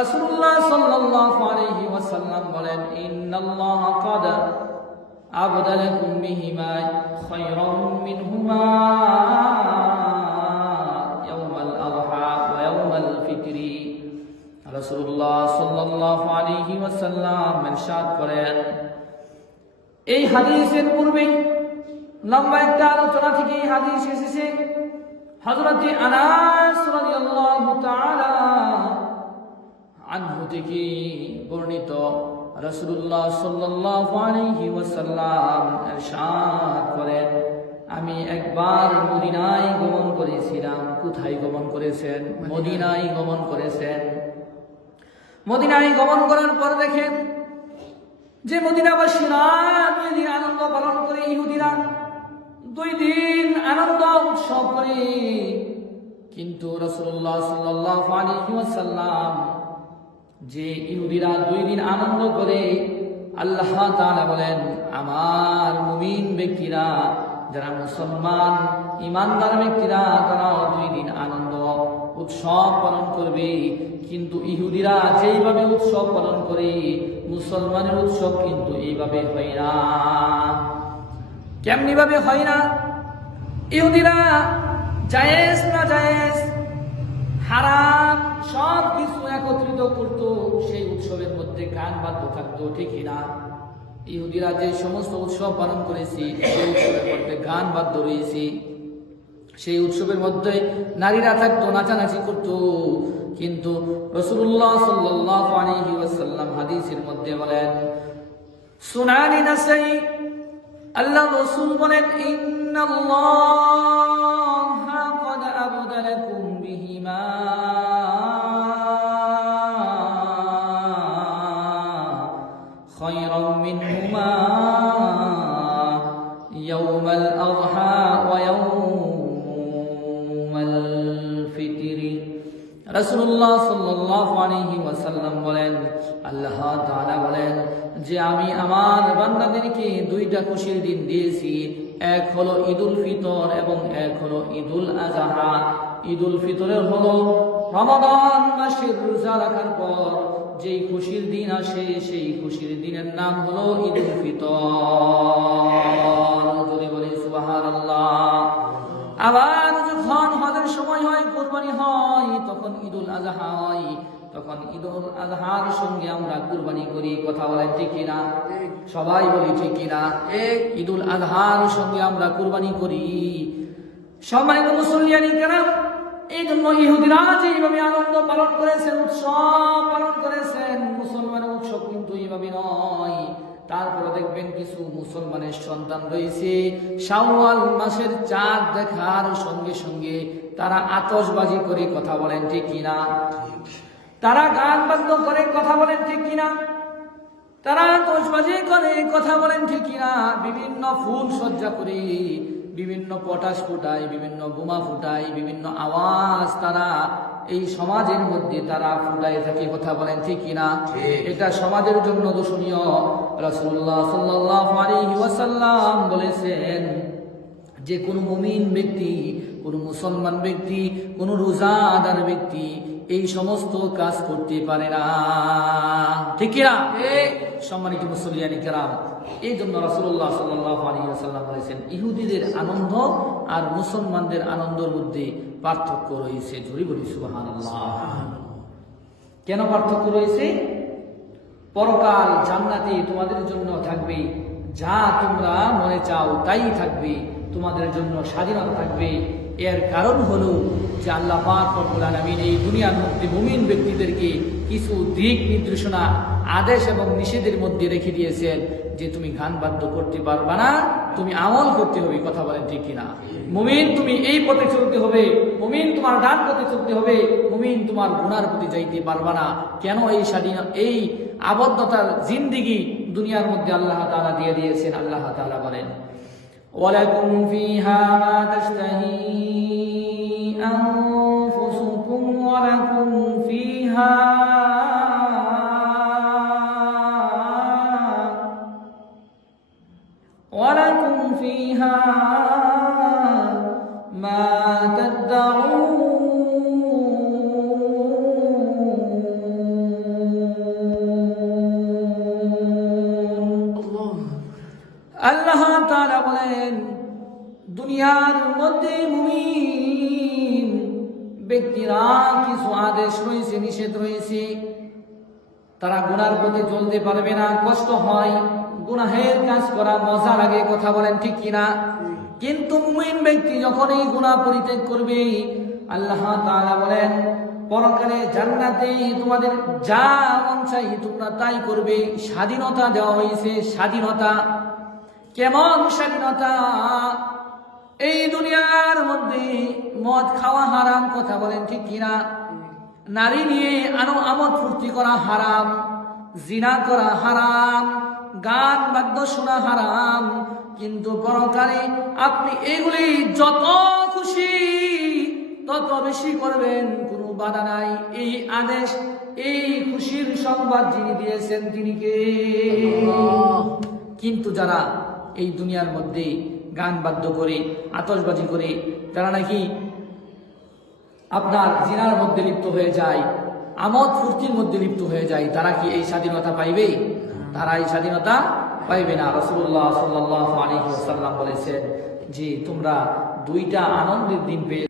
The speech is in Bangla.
রাসূলুল্লাহ সাল্লাল্লাহু আলাইহি ওয়াসাল্লাম বলেন, ইন্নাল্লাহা ক্বাদ আবদালাকুম বিহিমা খায়রাম মিনহুমা ইয়াওমাল আযহা ওয়া ইয়াওমাল ফিতরি। রাসূলুল্লাহ সাল্লাল্লাহু আলাইহি ওয়াসাল্লাম ইরশাদ করেন, এই হাদিসের পূর্বে লম্বা একটা আলোচনা থেকে এই হাদিস এসেছে। হযরত আনাস রাদিয়াল্লাহু তাআলা আনহু থেকে বর্ণিত, রাসূলুল্লাহ সাল্লাল্লাহু আলাইহি ওয়াসাল্লাম ইরশাদ করেন, আমি একবার মদিনায় গমন করেছিলাম। কোথায় গমন করেছেন? মদিনায় গমন করেছেন। মদিনায় গমন করার পর দেখেন যে মদিনাবাসীরা 2 দিন আনন্দ পালন করে, ইহুদিরা 2 দিন আনন্দ উৎসব করে। কিন্তু রাসূলুল্লাহ সাল্লাল্লাহু আলাইহি ওয়াসাল্লাম যে ইহুদিরা 2 দিন আনন্দ করে, আল্লাহ তাআলা বলেন, আমার মুমিন ব্যক্তিরা, যারা মুসলমান ইমানদার ব্যক্তিরা, তারা 2 দিন আনন্দ উৎসব পালন করবে। কিন্তু ইহুদিরা যেইভাবে উৎসব পালন করে, মুসলমানের উৎসব কিন্তু এইভাবে হয় না। কেমনি ভাবে হয় না? ইহুদিরা জায়েজ না জায়েজ, হারাম সব কিছু একত্রিত করত, সেই উৎসবের মধ্যে গান বাদ্য থাকতো, ঠিক না? ইহুদিরা যে সমস্ত উৎসব পালন করেছি, সেই উৎসবের মধ্যে গান বাদ্য রয়েছে, সেই উৎসবের মধ্যে নারীরা থাকতো, নাচানাচি করত। কিন্তু রাসূলুল্লাহ সাল্লাল্লাহু আলাইহি ওয়াসাল্লাম হাদিসের মধ্যে বলেন, সুনানি নাসাই, আল্লাহ রাসূল বলেন, ইন্নাল্লাহা ক্বাদ আবদালাকুম বিহিমা খায়রাম মিনহুমা ইয়াওমাল আযহা ওয়া ইয়াওমাল ফিতরি। রাসূলুল্লাহ সাল্লাল্লাহু আলাইহি ওয়াসাল্লাম বলেন, আল্লাহ তাআলা বলেন যে আমি আমার বান্দাদেরকে 2টা খুশির দিন দিয়েছি। এক হলো ঈদুল ফিতর এবং এক হলো ঈদুল আযহা। ঈদুল ফিতরের হলো রমাদান মাসের রোজা রাখার পর যেই খুশির দিন আসে, সেই খুশির দিনের নাম হলো ঈদুল ফিতর। যদি বলি সুবহানাল্লাহ। আবার যখন হজের সময় হয়, কুরবানি হয়, তখন ঈদুল আযহা হয়। তখন ঈদুল আযহার সঙ্গে আমরা কুরবানি করি। কথা বলেন ঠিক কিনা? সবাই বলি ঠিক কিনা? ঈদুল আযহার সঙ্গে আমরা কুরবানি করি। সম্মানিত মুসল্লিয়ানি কেরাম, এই জন্য ইহুদিরা যেভাবে আনন্দ পালন করেছেন, উৎসব পালন করেছেন, মুসলমানের উৎসব কিন্তু এইভাবে নয়। তারপরে দেখবেন কিছু মুসলমানের সন্তান রয়েছে, শাওয়াল মাসের চাঁদ দেখার সঙ্গে সঙ্গে তারা আতশবাজি করে। কথা বলেন ঠিক কিনা? তারা গান বাদ্য করে। কথা বলেন ঠিক কিনা? তারা আতশবাজি করে। কথা বলেন ঠিক কিনা? বিভিন্ন ফুল সজ্জা করে, বিভিন্ন পটাশ ফুটায়, বিভিন্ন বোমা ফুটায়, বিভিন্ন আওয়াজ তারা এই সমাজের মধ্যে তারা ফুটায় থাকে। কথা বলেন ঠিক কিনা? এটা সমাজের জন্য দূষণীয়। রাসূলুল্লাহ সাল্লাল্লাহু আলাইহি ওয়াসাল্লাম বলেছেন যে কোন মুমিন ব্যক্তি, কোন মুসলমান ব্যক্তি, কোন রোজাদার ব্যক্তি এই সমস্ত কাজ করতে পারে না। ঠিক কিনা? সম্মানিত মুসল্লিয়ানি কেরাম, এই জন্য রাসূলুল্লাহ সাল্লাল্লাহু আলাইহি ওয়াসাল্লাম বলেছেন, ইহুদিদের আনন্দ আর মুসলমানদের আনন্দের মধ্যে পার্থক্য রয়েছে। জোরে বলি সুবহানাল্লাহ। কেন পার্থক্য রয়েছে? পরকাল জান্নাতে তোমাদের জন্য থাকবে, যা তোমরা মনে চাও তাই থাকবে, তোমাদের জন্য স্বাধীনতা থাকবে। এর কারণ হলো যে আল্লাহ পাক রব্বুল আলামিন এই দুনিয়ার মধ্যে মুমিন ব্যক্তিদেরকে কিছু দিক নির্দেশনা, আদেশ এবং নিষেধের মধ্যে রেখে দিয়েছেন যে তুমি গান বাদ্য করতে পারবা না, তুমি আমল করতে হবে। কথা বলেন ঠিক কিনা? মুমিন তুমি এই পথে চলতে হবে, মুমিন তোমার ডান পথে চলতে হবে, মুমিন তোমার গুনার প্রতি যাইতে পারবা না। কেন? এই স্বাধীনতা, এই আবদ্ধতার জিন্দেগি দুনিয়ার মধ্যে আল্লাহ তাআলা দিয়ে দিয়েছেন। আল্লাহ তাআলা বলেন, ওয়ালাকুম ফিহা মা তাশতাহি আনফুসুকুম ওয়ালাকুম ফিহা ওয়ালাকুম ফিহা মা তাদউন বলেন, দুনিয়ার মধ্যে মুমিন ব্যক্তিরা কিছু আদেশ রয়েছে, নিষেধ রয়েছে, তারা গুনার পথে চলতে পারবে না, কষ্ট হয়, গুনাহের কাজ করা মজা লাগে, কথা বলেন ঠিক কিনা? কিন্তু মুমিন ব্যক্তি যখন এই গুনাহ পরিত্যাগ করবে, আল্লাহ তাআলা বলেন পরকালে জান্নাতে তোমাদের যা মন চাই তোমরা তাই করবে, স্বাধীনতা দেওয়া হয়েছে। স্বাধীনতা কেমন স্বাধীনতা? এই দুনিয়ার মধ্যে মদ খাওয়া হারাম, কথা বলেন ঠিক কিনা? নারী নিয়ে আমোদ ফুর্তি করা হারাম, জিনা করা হারাম, গান বাদ্য শোনা হারাম। কিন্তু পরকালে আপনি এগুলি যত খুশি তত বেশি করবেন, কোনো বাধা নাই। এই আদেশ, এই খুশির সংবাদ যিনি দিয়েছেন তিনি কে? কিন্তু যারা এই দুনিয়ার মধ্যে গান বাদ্য করে, আতশবাজি করে, যারা নাকি আপনার জিনার মধ্যে লিপ্ত হয়ে যায়, আমোদ ফুর্তির মধ্যে লিপ্ত হয়ে যায়, তারা কি এই স্বাধীনতা পাইবে? তারা এই স্বাধীনতা পাইবে না। রাসূলুল্লাহ সাল্লাল্লাহু আলাইহি ওয়াসাল্লাম বলেছেন যে তোমরা দুইটা আনন্দের দিন পেয়ে